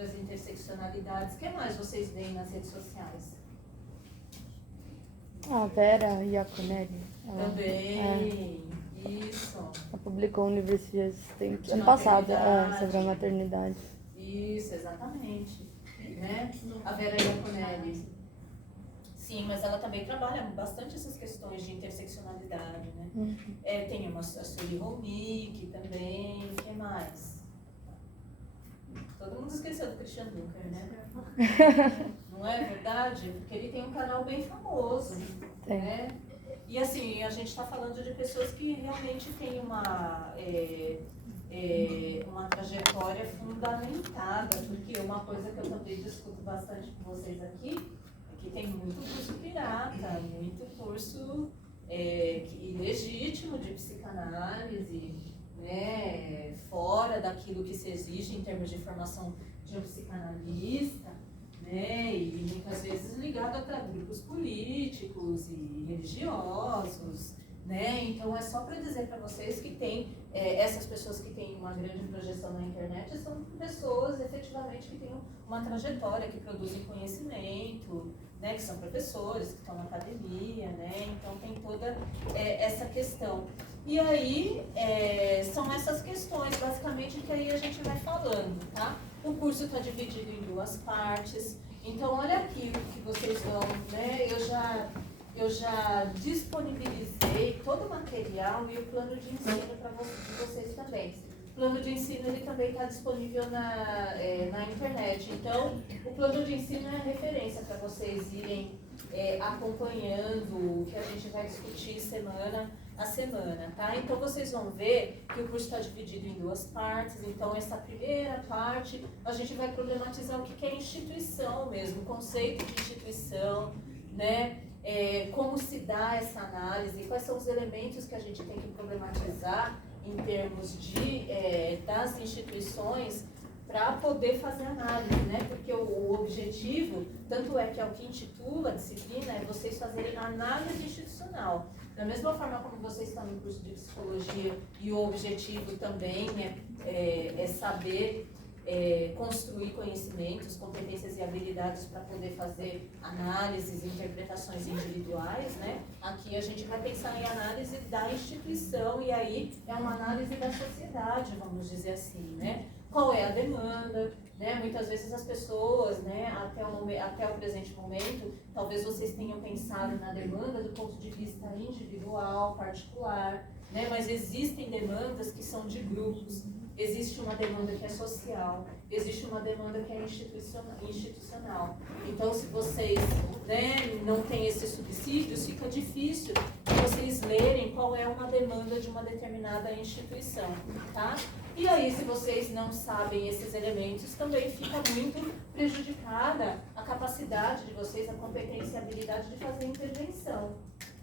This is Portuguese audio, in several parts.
as interseccionalidades. O que mais vocês veem nas redes sociais? A Vera Iaconelli. Também, isso. Ela publicou um livro esses dias, De ano passado, maternidade. sobre a maternidade. Isso, exatamente. Né? A Vera Iaconelli. Sim, mas ela também trabalha bastante essas questões de interseccionalidade, né? Tem a Sueli Rolnick também, o que mais? Todo mundo esqueceu do Christian Dunker, né? Não é verdade? Porque ele tem um canal bem famoso, né? E assim, a gente está falando de pessoas que realmente têm uma trajetória fundamentada, porque uma coisa que eu também discuto bastante com vocês aqui é que tem muito curso pirata, muito curso ilegítimo de psicanálise, né, fora daquilo que se exige em termos de formação de um psicanalista, né, e muitas vezes ligado a grupos políticos e religiosos, né? Então é só para dizer para vocês que tem essas pessoas que têm uma grande projeção na internet são pessoas efetivamente que têm uma trajetória, que produzem conhecimento, né? Que são professores, que estão na academia, né? Então tem toda essa questão. E aí são essas questões basicamente que aí a gente vai falando, tá? O curso está dividido em 2 partes. Então olha aqui o que vocês vão, né? Eu já disponibilizei todo o material e o plano de ensino para vocês também. O plano de ensino ele também está disponível na internet. Então, o plano de ensino é a referência para vocês irem acompanhando o que a gente vai discutir semana a semana, tá? Então, vocês vão ver que o curso está dividido em 2 partes. Então, essa primeira parte, a gente vai problematizar o que é instituição mesmo, o conceito de instituição, né? Como se dá essa análise, quais são os elementos que a gente tem que problematizar em termos das instituições para poder fazer análise, né? Porque o objetivo, tanto é que é o que intitula a disciplina, é vocês fazerem análise institucional. Da mesma forma como vocês estão no curso de psicologia e o objetivo também é saber construir conhecimentos, competências e habilidades para poder fazer análises e interpretações individuais, né? Aqui a gente vai pensar em análise da instituição e aí é uma análise da sociedade, vamos dizer assim, né? Qual é a demanda, né? Muitas vezes as pessoas, né, até o presente momento, talvez vocês tenham pensado na demanda do ponto de vista individual, particular, né? Mas existem demandas que são de grupos. Existe uma demanda que é social, existe uma demanda que é institucional. Então, se vocês, né, não têm esses subsídios, fica difícil de vocês lerem qual é uma demanda de uma determinada instituição, tá? E aí, se vocês não sabem esses elementos, também fica muito prejudicada a capacidade de vocês, a competência e a habilidade de fazer intervenção,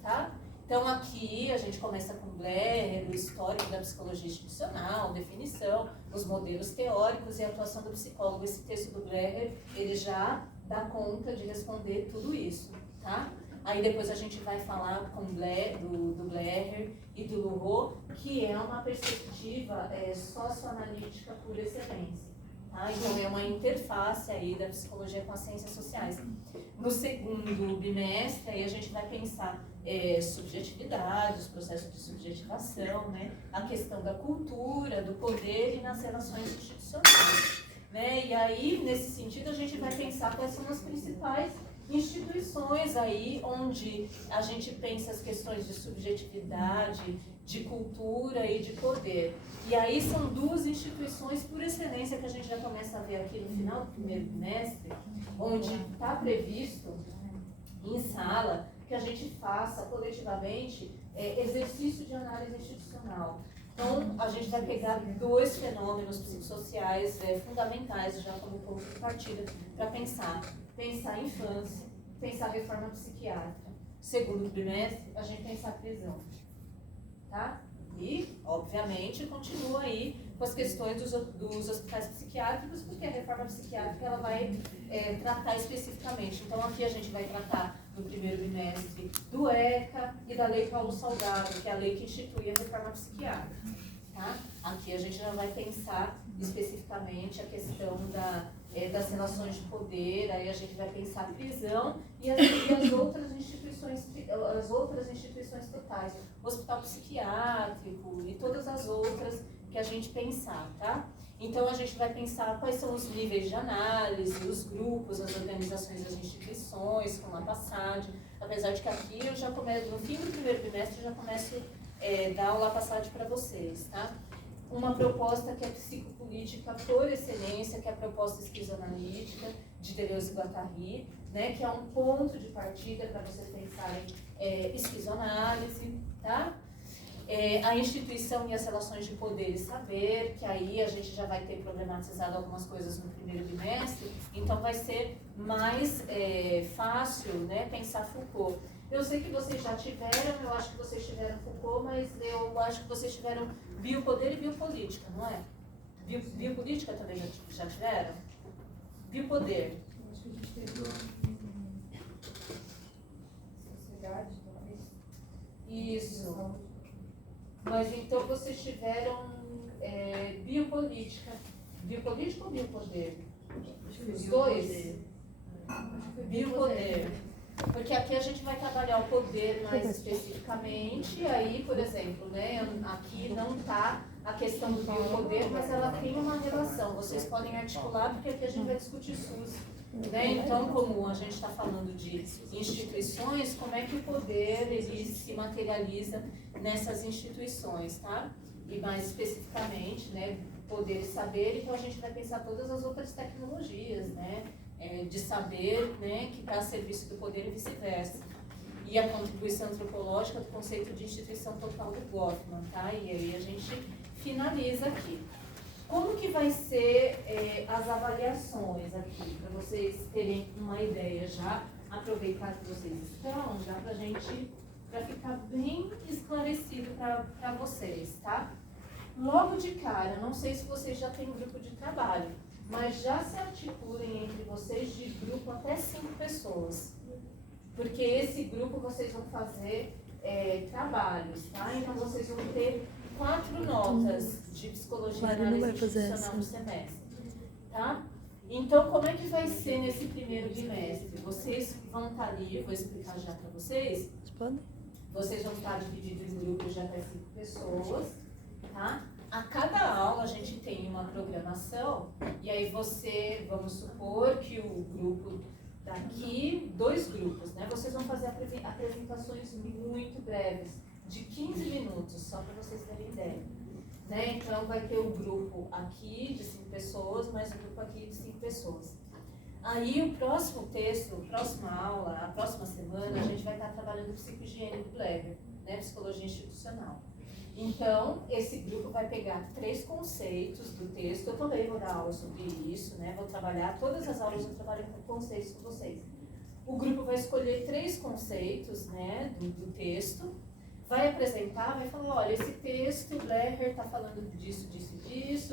tá? Então, aqui a gente começa com Bleher, o histórico da psicologia institucional, definição, os modelos teóricos e a atuação do psicólogo. Esse texto do Bleher, ele já dá conta de responder tudo isso, tá? Aí depois a gente vai falar do Bleher e do Luhó, que é uma perspectiva socioanalítica por excelência. Tá? Então, é uma interface aí da psicologia com as ciências sociais. No segundo bimestre, aí a gente vai pensar subjetividade, os processos de subjetivação, né? A questão da cultura, do poder e nas relações institucionais. Né? E aí, nesse sentido, a gente vai pensar quais são as principais instituições aí onde a gente pensa as questões de subjetividade, de cultura e de poder. E aí são 2 instituições por excelência que a gente já começa a ver aqui no final do primeiro bimestre, onde está previsto em sala que a gente faça coletivamente exercício de análise institucional. Então, a gente vai pegar 2 fenômenos psicossociais fundamentais já como ponto de partida para pensar a infância, pensar a reforma psiquiátrica. Segundo trimestre, a gente pensar a prisão. Tá? E, obviamente, continua aí com as questões dos hospitais psiquiátricos, porque a reforma psiquiátrica ela vai tratar especificamente. Então, aqui a gente vai tratar no primeiro bimestre do ECA e da Lei Paulo Salgado, que é a lei que institui a reforma psiquiátrica. Tá? Aqui a gente já vai pensar especificamente a questão das relações de poder, aí a gente vai pensar a prisão e as outras instituições totais, hospital psiquiátrico e todas as outras que a gente pensar, tá? Então a gente vai pensar quais são os níveis de análise, os grupos, as organizações, as instituições, como a PASSAD, apesar de que aqui eu já começo, no fim do primeiro bimestre, eu já começo a dar o LAPASSAD para vocês, tá? Uma proposta que é psicopolítica por excelência, que é a proposta esquizoanalítica de Deleuze e Guattari, né, que é um ponto de partida para vocês pensarem esquizoanálise, tá? A instituição e as relações de poder e saber, que aí a gente já vai ter problematizado algumas coisas no primeiro bimestre, então vai ser mais fácil, né, pensar Foucault. Eu sei que vocês já tiveram, eu acho que vocês tiveram Foucault, mas eu acho que vocês tiveram biopoder e biopolítica, não é? Biopolítica também já tiveram? Biopoder. Acho que a gente teve sociedade, talvez. Isso. Mas então vocês tiveram biopolítica. Biopolítica ou biopoder? Os dois? Biopoder. Porque aqui a gente vai trabalhar o poder mais especificamente, e aí, por exemplo, né, aqui não está a questão do biopoder, mas ela tem uma relação. Vocês podem articular, porque aqui a gente vai discutir SUS. Né? Então, como a gente está falando de instituições, como é que o poder ele se materializa nessas instituições, tá? E mais especificamente, né, poder e saber, então a gente vai pensar todas as outras tecnologias, né, de saber, né, que está a serviço do poder e vice-versa. E a contribuição antropológica do conceito de instituição total do Goffman, tá? E aí a gente finaliza aqui. Como que vai ser as avaliações aqui, para vocês terem uma ideia já, aproveitar que vocês estão, já para ficar bem esclarecido para vocês, tá? Logo de cara, não sei se vocês já têm grupo de trabalho, mas já se articulem entre vocês de grupo até 5 pessoas. Porque esse grupo vocês vão fazer trabalhos, tá? Então vocês vão ter 4 notas de psicologia análise institucional no semestre, tá? Então, como é que vai ser nesse primeiro bimestre? Vocês vão estar ali, eu vou explicar já para vocês. Vocês vão estar divididos em grupos de até 5 pessoas, tá? A cada aula a gente tem uma programação, e aí vamos supor que o grupo daqui, 2 grupos, né? Vocês vão fazer apresentações muito breves, de 15 minutos, só para vocês terem ideia. Né? Então, vai ter o grupo aqui de 5 pessoas, mais o grupo aqui de 5 pessoas. Aí, o próximo texto, a próxima aula, a próxima semana, a gente vai estar trabalhando psicohigiene do Bleber, né? Psicologia institucional. Então, esse grupo vai pegar 3 conceitos do texto. Eu também vou dar aula sobre isso, né? Vou trabalhar, todas as aulas eu trabalho com conceitos com vocês. O grupo vai escolher 3 conceitos, né, do texto. Vai apresentar, vai falar, olha, esse texto, Bleher está falando disso,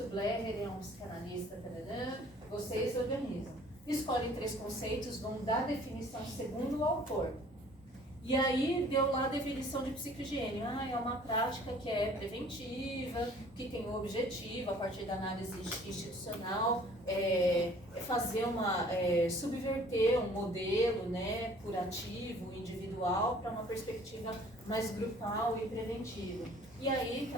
Bleher é um psicanalista, tarará, vocês organizam. Escolhem 3 conceitos, vão dar definição segundo o autor. E aí deu lá a definição de psicohigiene. É uma prática que é preventiva, que tem o objetivo, a partir da análise institucional, fazer subverter um modelo, né, curativo, individual, para uma perspectiva mais grupal e preventiva. E aí,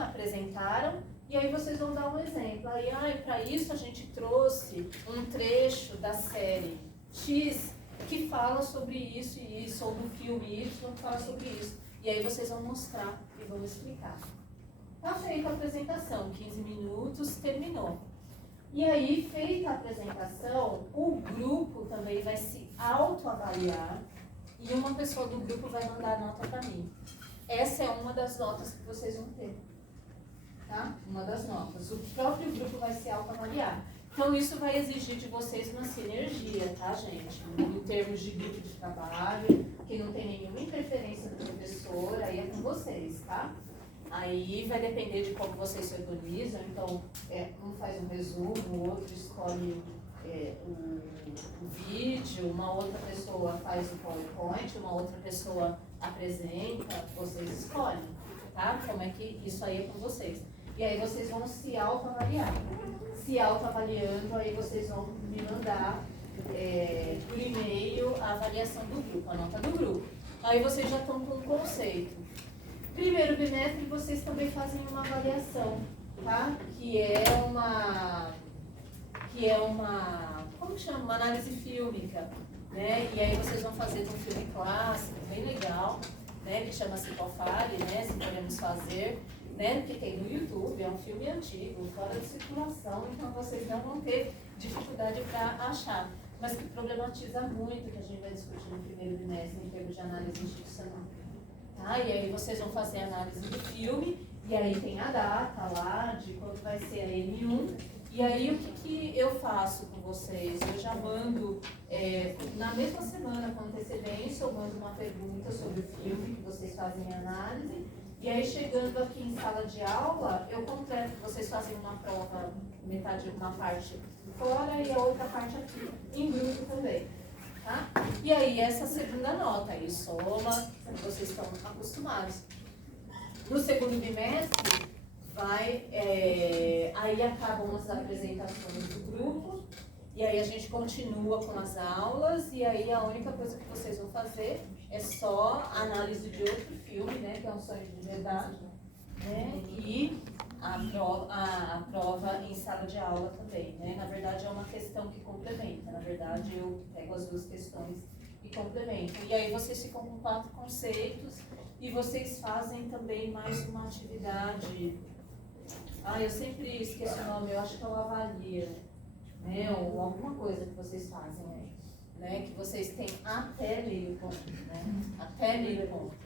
apresentaram, e aí vocês vão dar um exemplo. Aí, para isso a gente trouxe um trecho da série X, que fala sobre isso e isso, ou do filme Y que fala sobre isso. E aí vocês vão mostrar e vão explicar. Tá feita a apresentação, 15 minutos, terminou. E aí, feita a apresentação, o grupo também vai se autoavaliar e uma pessoa do grupo vai mandar a nota para mim. Essa é uma das notas que vocês vão ter. Tá? Uma das notas. O próprio grupo vai se autoavaliar. Então, isso vai exigir de vocês uma sinergia, tá, gente? Em termos de grupo de trabalho, que não tem nenhuma interferência do professor, aí é com vocês, tá? Aí vai depender de como vocês se organizam. Então, um faz um resumo, o outro escolhe o vídeo, uma outra pessoa faz o PowerPoint, uma outra pessoa apresenta, vocês escolhem, tá? Como é que isso aí é com vocês. E aí vocês vão se autoavaliar. Se autoavaliando, aí vocês vão me mandar por e-mail a avaliação do grupo, a nota do grupo. Aí vocês já estão com um conceito. Primeiro bimestre, vocês também fazem uma avaliação, tá? Que é uma como que chama? Uma análise fílmica, né? E aí vocês vão fazer de um filme clássico, bem legal, né? Que chama Cicofale, né? Se podemos fazer, né? Que tem no YouTube, é um filme antigo, fora de circulação, então vocês não vão ter dificuldade para achar. Mas que problematiza muito, que a gente vai discutir no primeiro bimestre, em termos de análise institucional. Tá? E aí vocês vão fazer a análise do filme, e aí tem a data lá, de quando vai ser a N1. E aí o que eu faço com vocês? Eu já mando, na mesma semana com antecedência, eu mando uma pergunta sobre o filme que vocês fazem a análise. E aí chegando aqui em sala de aula, eu completo, vocês fazem uma prova, metade, uma parte fora e a outra parte aqui, em grupo também. Tá? E aí essa segunda nota, aí soma, vocês estão acostumados. No segundo bimestre, aí acabam as apresentações do grupo, e aí a gente continua com as aulas, e aí a única coisa que vocês vão fazer é só a análise de outro filme, né, que é Um Sonho de Verdade, né, e a prova em sala de aula também, né, na verdade é uma questão que complementa, na verdade eu pego as duas questões e complemento, e aí vocês ficam com 4 conceitos, e vocês fazem também mais uma atividade, eu sempre esqueço o nome, eu acho que é o Avalia, né, ou alguma coisa que vocês fazem aí, né, que vocês têm até meio ponto, né, até meio ponto,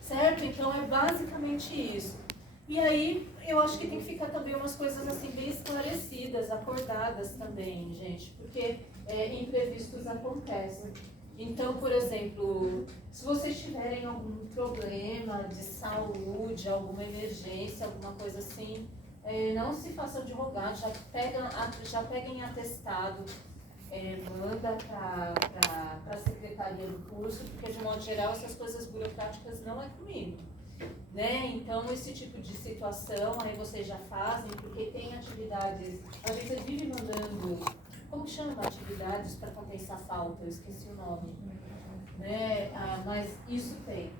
certo? Então é basicamente isso. E aí eu acho que tem que ficar também umas coisas assim bem esclarecidas, acordadas também, gente, porque imprevistos acontecem. Então, por exemplo, se vocês tiverem algum problema de saúde, alguma emergência, alguma coisa assim, não se façam de rogado, já peguem atestado, manda para a secretaria do curso, porque de modo geral essas coisas burocráticas não é comigo. Né? Então, esse tipo de situação aí vocês já fazem, porque tem atividades, a gente vive mandando, como chama atividades para compensar falta, eu esqueci o nome, né? Mas isso tem.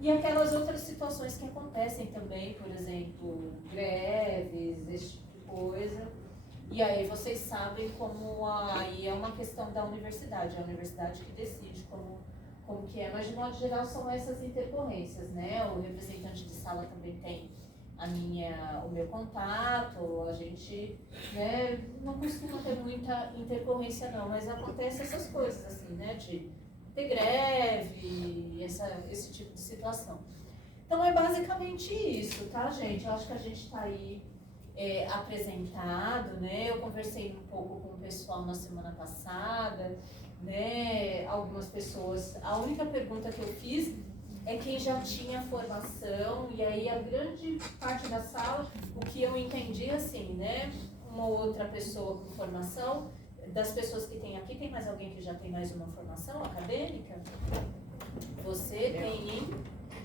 E aquelas outras situações que acontecem também, por exemplo, greves, esse tipo de coisa. E aí vocês sabem como aí é uma questão da universidade, é a universidade que decide como que é, mas de modo geral são essas intercorrências, né? O representante de sala também tem o meu contato, a gente, né, não costuma ter muita intercorrência não, mas acontece essas coisas assim, né, de ter greve, esse tipo de situação. Então é basicamente isso, tá, gente? Eu acho que a gente está aí apresentado, né? Eu conversei um pouco com o pessoal na semana passada, né? Algumas pessoas, a única pergunta que eu fiz é quem já tinha formação, e aí a grande parte da sala, o que eu entendi assim, né? Uma outra pessoa com formação, das pessoas que tem aqui, tem mais alguém que já tem mais uma formação acadêmica? Você tem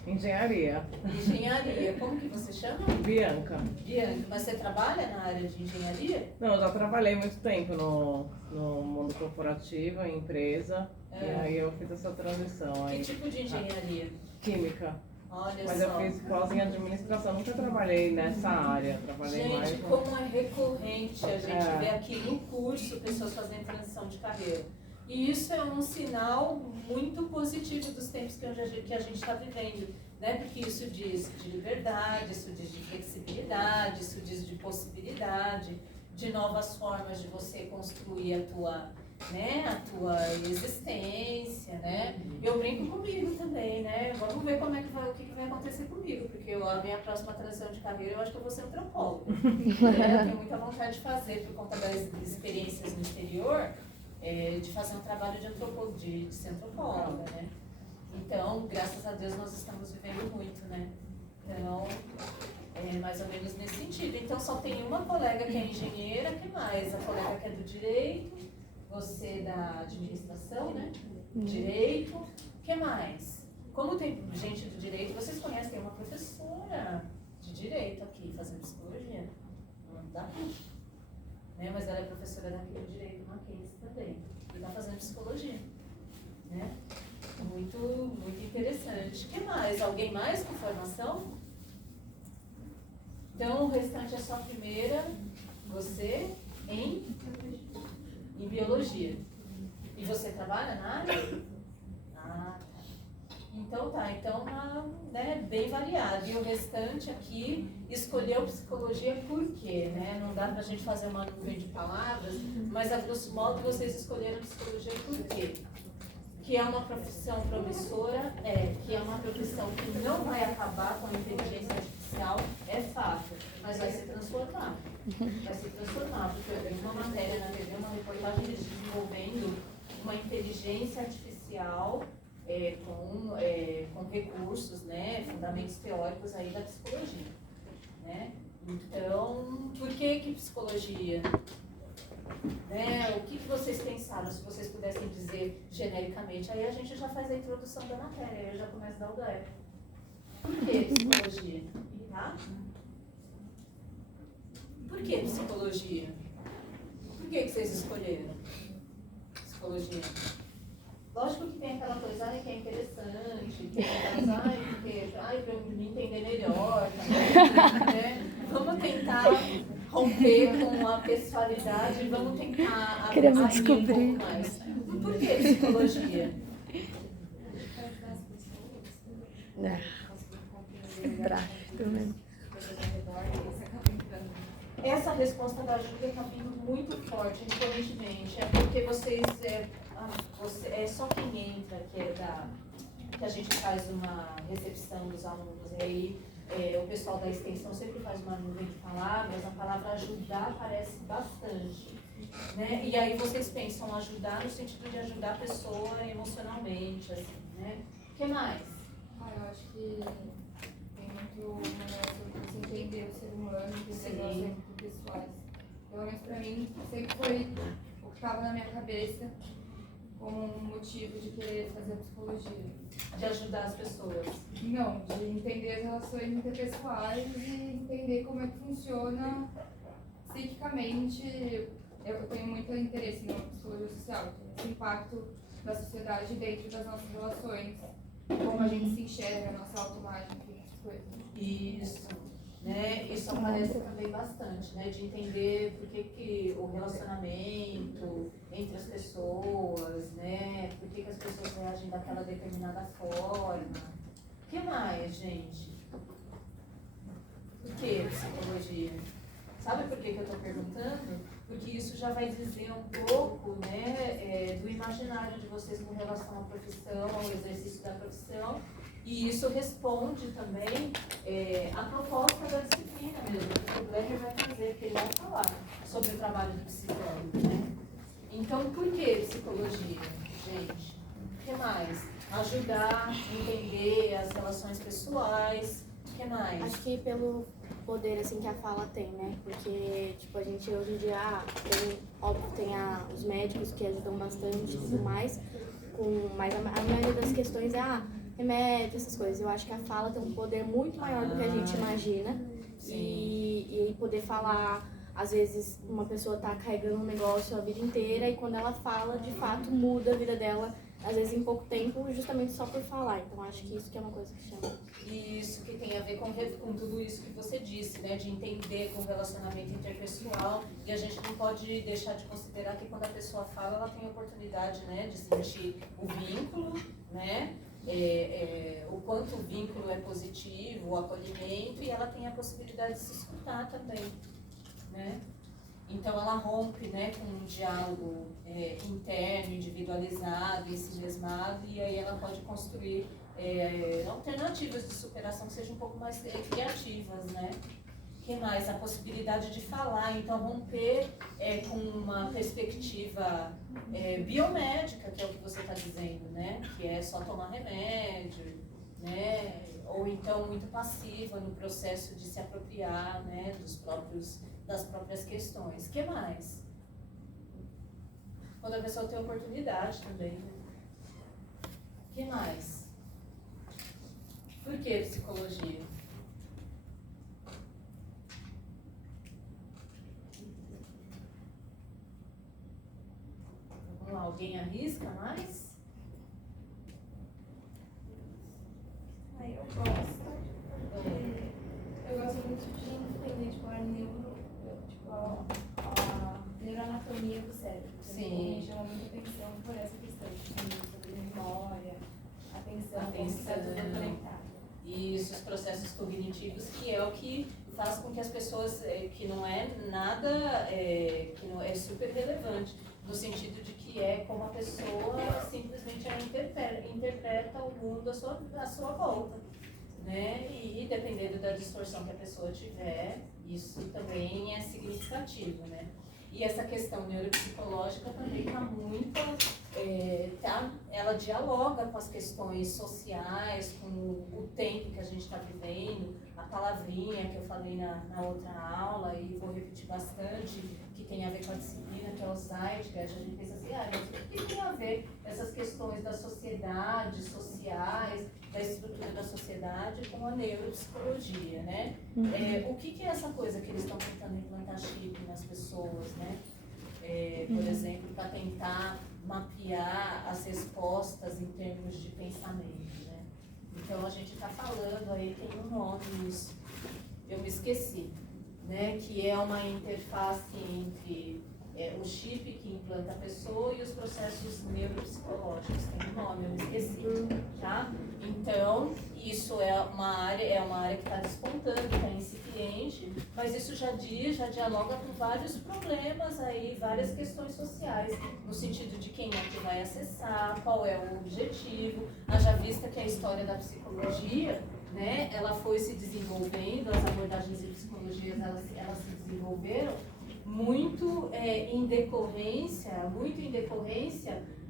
Engenharia. Engenharia. Como que você chama? Bianca. Bianca. Mas você trabalha na área de engenharia? Não, eu já trabalhei muito tempo no mundo corporativo, em empresa, e aí eu fiz essa transição. Que aí. tipo de engenharia? Química. Olha Mas só. eu fiz pós em administração, nunca trabalhei nessa área. Trabalhei mais Gente, como é recorrente a gente ver aqui no curso pessoas fazendo transição de carreira. E isso é um sinal muito positivo dos tempos que a gente está vivendo, né? Porque isso diz de liberdade, isso diz de flexibilidade, isso diz de possibilidade, de novas formas de você construir a tua existência, né? Eu brinco comigo também, né? Vamos ver o que vai acontecer comigo, porque a minha próxima transição de carreira eu acho que eu vou ser antropóloga. Né? Eu tenho muita vontade de fazer, por conta das experiências no exterior, de fazer um trabalho de ser antropóloga, né? Então, graças a Deus, nós estamos vivendo muito, né? Então, mais ou menos nesse sentido. Então, só tem uma colega que é engenheira, que mais? A colega que é do direito, você da administração, né? Direito, o que mais? Como tem gente do direito, vocês conhecem, tem uma professora, de direito aqui, fazendo psicologia. Não dá PUC. Né? Mas ela é professora daqui de direito Mackenzie também. E está fazendo psicologia. Né? Muito, muito interessante. O que mais? Alguém mais com formação? Então, o restante é só a primeira, você em biologia. E você trabalha na área? Ah, tá. Então tá, então né, bem variado. E o restante aqui escolheu psicologia por quê? Né? Não dá pra gente fazer uma nuvem de palavras, mas a grosso modo vocês escolheram psicologia por quê? Que é uma profissão promissora, que é uma profissão que não vai acabar com a inteligência artificial, é fato, mas vai se transformar. Vai se transformar, porque eu vi uma matéria na TV, uma reportagem deles desenvolvendo uma inteligência artificial com recursos, né, fundamentos teóricos aí da psicologia. Né? Então, por que psicologia? Né? O que vocês pensaram, se vocês pudessem dizer genericamente? Aí a gente já faz a introdução da matéria, aí eu já começo a dar o DF. Por que psicologia? Tá? Por que psicologia? Por que vocês escolheram psicologia? Lógico que tem aquela coisa que é interessante, que é para eu me entender melhor também, né? Vamos tentar romper com a pessoalidade e vamos tentar abrir um pouco mais. Por que psicologia? Prático mesmo. Essa resposta da Júlia está vindo muito forte, incoerentemente. É porque é só quem entra que a gente faz uma recepção dos alunos. E aí o pessoal da extensão sempre faz uma nuvem de palavras. A palavra ajudar aparece bastante. Né? E aí vocês pensam ajudar no sentido de ajudar a pessoa emocionalmente. Assim, né? O que mais? Eu acho que tem muito você entender o ser humano, entender os relações pessoais. Pelo menos pra mim, sempre foi o que estava na minha cabeça como um motivo de querer fazer psicologia. De ajudar as pessoas. Não, de entender as relações interpessoais e entender como é que funciona psiquicamente. Eu tenho muito interesse na psicologia social, esse impacto da sociedade dentro das nossas relações, como a gente se enxerga, a nossa autoimagem, essas coisas. Isso. Né? Isso aparece também bastante, né? De entender por que o relacionamento entre as pessoas, né? Por que as pessoas reagem daquela determinada forma. O que mais, gente? Por que psicologia? Sabe por que eu estou perguntando? Porque isso já vai dizer um pouco, né, do imaginário de vocês com relação à profissão, ao exercício da profissão. E isso responde também à proposta da disciplina mesmo, que o Blecher vai fazer, que ele vai falar sobre o trabalho do psicólogo, né? Então, por que psicologia, gente? O que mais? Ajudar a entender as relações pessoais. O que mais? Acho que pelo poder assim que a fala tem, né? Porque, tipo, a gente hoje em dia tem os médicos que ajudam bastante e tudo mais, mas a maioria das questões é remédio, essas coisas. Eu acho que a fala tem um poder muito maior do que a gente imagina. E poder falar, às vezes uma pessoa tá carregando um negócio a vida inteira e quando ela fala, de fato, muda a vida dela, às vezes em pouco tempo, justamente só por falar. Então acho que isso que é uma coisa que chama. Isso que tem a ver com tudo isso que você disse, né? De entender com o relacionamento interpessoal. E a gente não pode deixar de considerar que quando a pessoa fala, ela tem a oportunidade, né, de sentir o vínculo, né? O quanto o vínculo é positivo, o acolhimento, e ela tem a possibilidade de se escutar também, né? Então ela rompe, né, com um diálogo interno, individualizado, ensimesmado, e aí ela pode construir alternativas de superação que sejam um pouco mais criativas, né? O que mais? A possibilidade de falar, então romper com uma perspectiva biomédica, que é o que você está dizendo, né? Que é só tomar remédio, né? Ou então muito passiva no processo de se apropriar, né? Das próprias questões. O que mais? Quando a pessoa tem oportunidade também, né? O que mais? Por que psicologia? Vamos lá, alguém arrisca mais? Aí eu gosto muito de entender, tipo, a neuroanatomia do cérebro. Sim. Me chama muita atenção por essa questão, sobre memória, atenção, como está tudo conectado. Isso, os processos cognitivos, que é o que faz com que as pessoas, que não é nada, que não é super relevante, no sentido de que é como a pessoa simplesmente ela interpreta o mundo à sua volta, né? E dependendo da distorção que a pessoa tiver, isso também é significativo, né? E essa questão neuropsicológica também está muito, ela dialoga com as questões sociais, com o tempo que a gente está vivendo, a palavrinha que eu falei na outra aula e vou repetir bastante, que tem a ver com a disciplina, que é o Zeitgeist. A gente pensa assim, mas o que tem a ver essas questões das sociedades sociais, da estrutura da sociedade com a neuropsicologia, né? O que é essa coisa que eles estão tentando implantar chip nas pessoas, né? Por exemplo, para tentar mapear as respostas em termos de pensamento, né? Então a gente está falando aí, tem um nome nisso, eu me esqueci, né? Que é uma interface entre o chip que implanta a pessoa e os processos neuropsicológicos. Tem um nome, eu me esqueci, tá? Então, isso é uma área que está despontando, está incipiente, mas isso já dialoga com vários problemas aí, várias questões sociais, no sentido de quem é que vai acessar, qual é o objetivo. Haja vista que a história da psicologia, né, ela foi se desenvolvendo, as abordagens de psicologia elas se desenvolveram muito em decorrência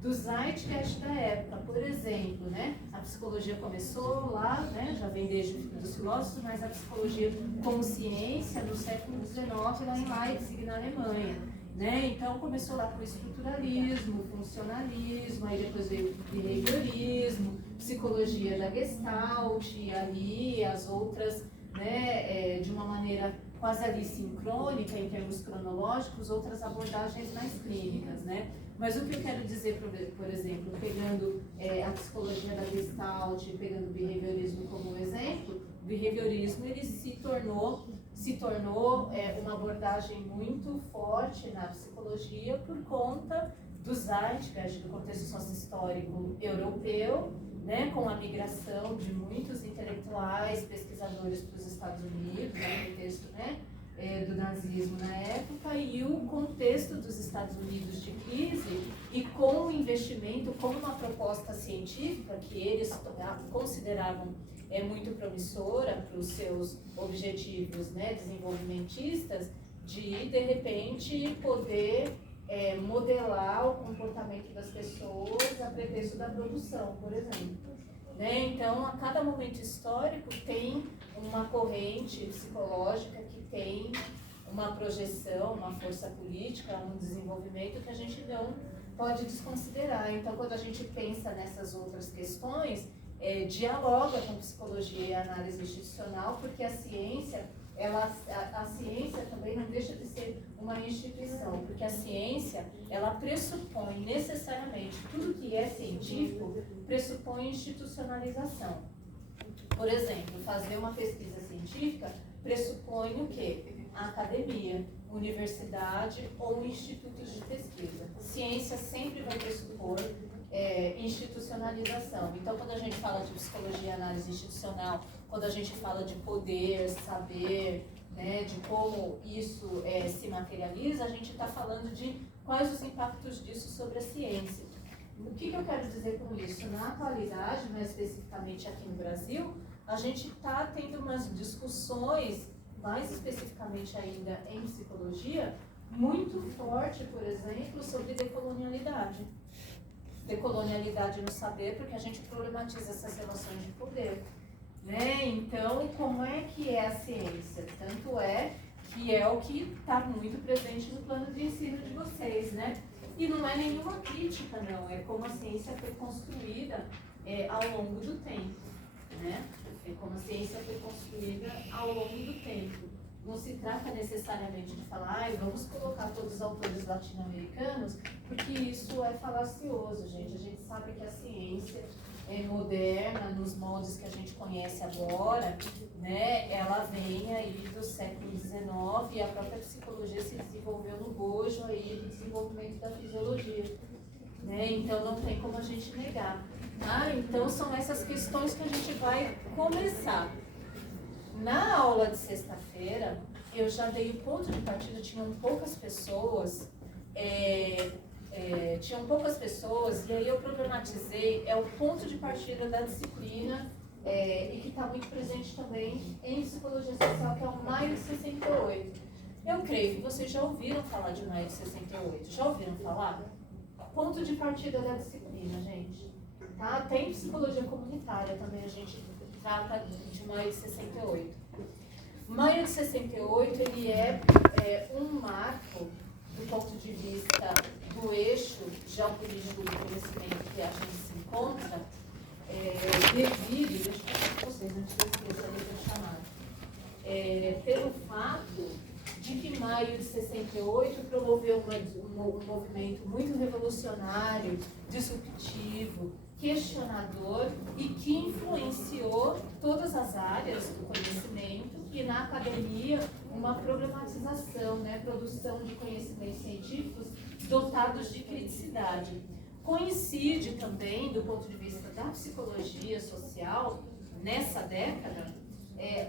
do Zeitgeist da época. Por exemplo, né, a psicologia começou lá, né, já vem desde os filósofos, mas a psicologia como ciência no século XIX lá em Leipzig, na Alemanha. Né? Então começou lá com o estruturalismo, funcionalismo, aí depois veio o behaviorismo, psicologia da Gestalt, e ali as outras, né, de uma maneira quase ali sincrônica em termos cronológicos, outras abordagens mais clínicas, né? Mas o que eu quero dizer, por exemplo, pegando a psicologia da Gestalt, pegando o behaviorismo como exemplo, o behaviorismo ele se tornou uma abordagem muito forte na psicologia por conta do Zeitgeist, do contexto sociohistórico europeu, né, com a migração de muitos intelectuais, pesquisadores para os Estados Unidos, no contexto, né, do nazismo na época, e o contexto dos Estados Unidos de crise, e com o investimento, com uma proposta científica que eles consideravam muito promissora para os seus objetivos, né, desenvolvimentistas, de repente poder modelar o comportamento das pessoas a pretexto da produção, por exemplo. Né? Então, a cada momento histórico tem uma corrente psicológica que tem uma projeção, uma força política, um desenvolvimento que a gente não pode desconsiderar. Então, quando a gente pensa nessas outras questões, dialoga com psicologia e análise institucional, porque a ciência também não deixa de ser uma instituição, porque a ciência, ela pressupõe necessariamente, tudo que é científico pressupõe institucionalização. Por exemplo, fazer uma pesquisa científica pressupõe o quê? A academia, universidade ou institutos de pesquisa. Ciência sempre vai pressupor institucionalização. Então, quando a gente fala de psicologia e análise institucional, quando a gente fala de poder, saber, né, de como isso se materializa, a gente está falando de quais os impactos disso sobre a ciência. O que eu quero dizer com isso? Na atualidade, mais especificamente aqui no Brasil, a gente está tendo umas discussões, mais especificamente ainda em psicologia, muito forte, por exemplo, sobre decolonialidade. Decolonialidade no saber, porque a gente problematiza essas relações de poder. Né? Então, como é que é a ciência? Tanto é que é o que está muito presente no plano de ensino de vocês, né? E não é nenhuma crítica, não. É como a ciência foi construída ao longo do tempo, né? É como a ciência foi construída ao longo do tempo. não se trata necessariamente de falar, ai, vamos colocar todos os autores latino-americanos, porque isso é falacioso, gente. A gente sabe que a ciência é moderna, nos moldes que a gente conhece agora, né, ela vem aí do século XIX e a própria psicologia se desenvolveu no bojo aí do desenvolvimento da fisiologia, né, então não tem como a gente negar. Então são essas questões que a gente vai começar. Na aula de sexta-feira, eu já dei o ponto de partida, tinham poucas pessoas, e aí eu problematizei, o ponto de partida da disciplina, e que está muito presente também em psicologia social, que é o Maio de 68. Eu creio que vocês já ouviram falar de Maio de 68, já ouviram falar? Ponto de partida da disciplina, gente. Tá? Tem psicologia comunitária também, a gente trata de Maio de 68. Maio de 68, ele é um marco do ponto de vista do eixo geopolítico do conhecimento que a gente se encontra, devido, deixa eu falar para vocês, antes de eu esquecer de chamar, pelo fato de que Maio de 68 promoveu um movimento muito revolucionário, disruptivo, questionador e que influenciou todas as áreas do conhecimento e na academia uma problematização, né, produção de conhecimentos científicos dotados de criticidade. Coincide também, do ponto de vista da psicologia social, nessa década,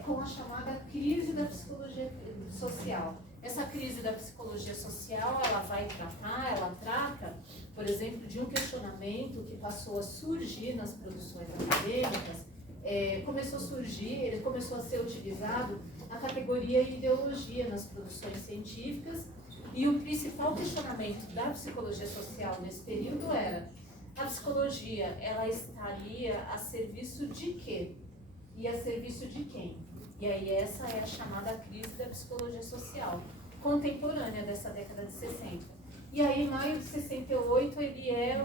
com a chamada crise da psicologia social. Essa crise da psicologia social, ela trata, por exemplo, de um questionamento que passou a surgir nas produções acadêmicas, ele começou a ser utilizado a categoria ideologia nas produções científicas, e o principal questionamento da psicologia social nesse período era: a psicologia, ela estaria a serviço de quê? E a serviço de quem? E aí essa é a chamada crise da psicologia social, contemporânea dessa década de 60. E aí, maio de 68, ele é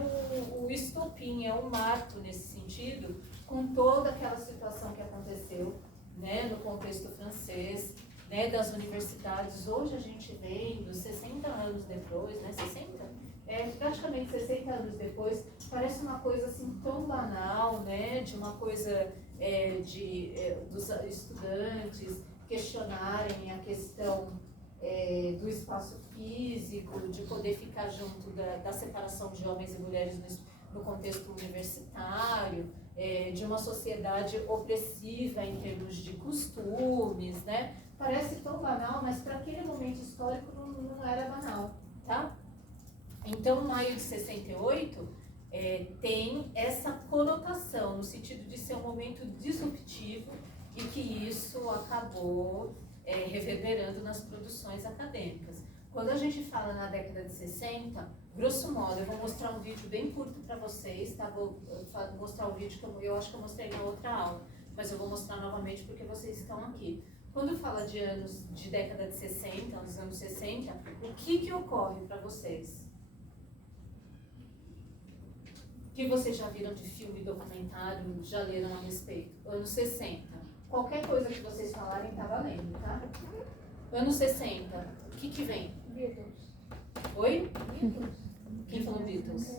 o estopim, é o marco nesse sentido, com toda aquela situação que aconteceu, né, no contexto francês, né, das universidades. Hoje a gente vem dos 60 anos depois, né, 60? Praticamente 60 anos depois, parece uma coisa assim tão banal, né, de uma coisa dos estudantes questionarem a questão do espaço físico, de poder ficar junto da separação de homens e mulheres no contexto universitário, de uma sociedade opressiva em termos de costumes, né? Parece tão banal, mas para aquele momento histórico não era banal, tá? Então, maio de 68 tem essa conotação, no sentido de ser um momento disruptivo e que isso acabou reverberando nas produções acadêmicas. Quando a gente fala na década de 60, grosso modo, eu vou mostrar um vídeo bem curto para vocês, tá? Vou mostrar um vídeo que eu acho que eu mostrei na outra aula, mas eu vou mostrar novamente porque vocês estão aqui. Quando fala de década de 60, dos anos 60, o que ocorre para vocês? O que vocês já viram de filme, documentário, já leram a respeito? Anos 60. Qualquer coisa que vocês falarem tá valendo, tá? Anos 60. O que vem? Beatles. Oi? Beatles. Quem falou Beatles?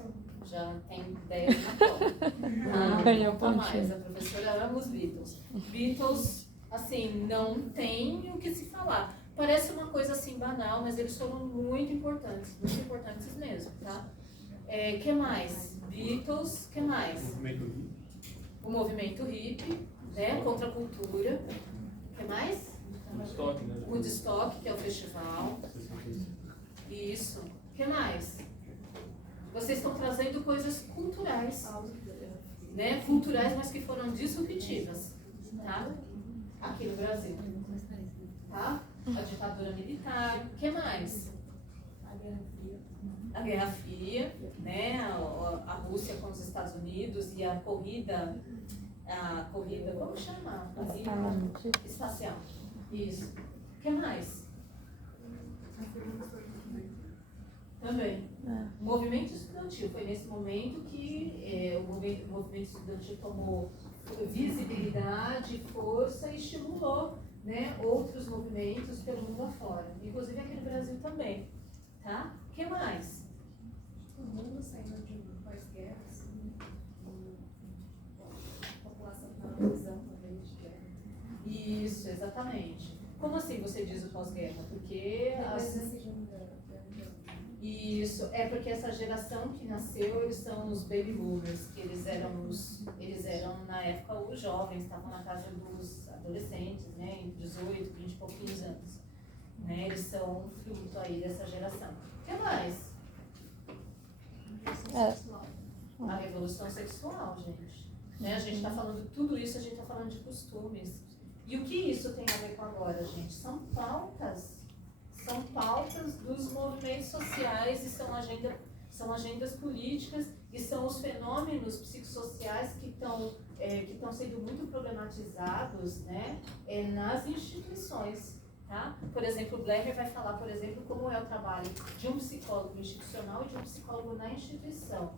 Já tem ideia na prova. Ganhou Não mais. A professora ama os Beatles. Beatles, assim, não tem o que se falar. Parece uma coisa assim banal, mas eles foram muito importantes mesmo, tá? Que mais? Beatles, que mais? O movimento hippie, né? Contra a cultura. Que mais? Woodstock, né? Woodstock, que é o festival. Isso. Que mais? Vocês estão trazendo coisas culturais, né? Culturais, mas que foram disruptivas, tá? Aqui no Brasil, tá? A ditadura militar. Que mais? A Guerra Fria, né? A Rússia com os Estados Unidos e a corrida, como chama? Espacial. Isso. O que mais? Também. O movimento estudantil. Foi nesse momento que o movimento estudantil tomou visibilidade, força e estimulou né, outros movimentos pelo mundo afora, inclusive aqui no Brasil também, tá? O que mais? O mundo saindo de pós-guerra, assim, a população está na visão também de guerra. Isso, exatamente. Como assim você diz o pós-guerra? Porque Depois da Segunda Guerra. isso, é porque essa geração que nasceu, eles são os baby boomers, que eles eram na época os jovens, estavam na casa dos adolescentes, né, entre 18, 20 e pouquinhos anos. Né, eles são fruto aí dessa geração. O que mais? A revolução sexual, gente. Né, a gente está falando tudo isso, a gente está falando de costumes. E o que isso tem a ver com agora, gente? São pautas dos movimentos sociais e são agendas políticas e são os fenômenos psicossociais que estão sendo muito problematizados, né, nas instituições. Tá? Por exemplo, o Blair vai falar, por exemplo, como é o trabalho de um psicólogo institucional e de um psicólogo na instituição.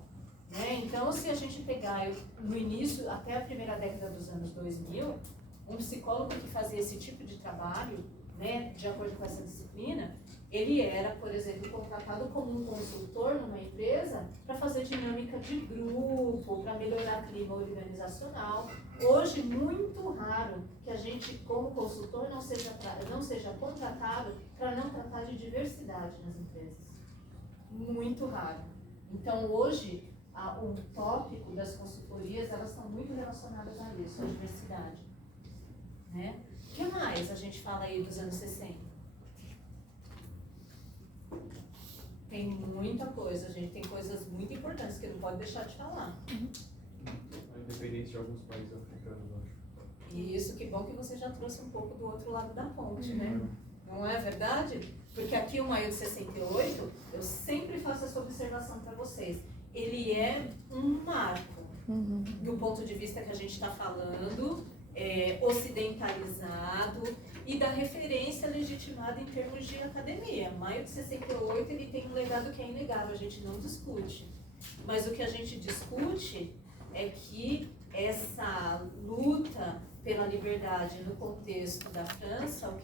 Né? Então, se a gente pegar no início, até a primeira década dos anos 2000, um psicólogo que fazia esse tipo de trabalho, né, de acordo com essa disciplina, ele era, por exemplo, contratado como um consultor numa empresa para fazer dinâmica de grupo, para melhorar o clima organizacional. Hoje, muito raro que a gente, como consultor, não seja contratado para não tratar de diversidade nas empresas. Muito raro. Então, hoje, o tópico das consultorias, elas estão muito relacionadas a isso, a diversidade. Né? O que mais a gente fala aí dos anos 60? Tem muita coisa, gente. Tem coisas muito importantes que não pode deixar de falar. A independência de alguns países africanos, eu acho. E isso, que bom que você já trouxe um pouco do outro lado da ponte, né? Não é verdade? Porque aqui o Maio de 68, eu sempre faço essa observação para vocês. Ele é um marco, do ponto de vista que a gente está falando, ocidentalizado e da referência legitimada em termos de academia. Maio de 68, ele tem um legado que é inegável, a gente não discute. Mas o que a gente discute é que essa luta pela liberdade no contexto da França,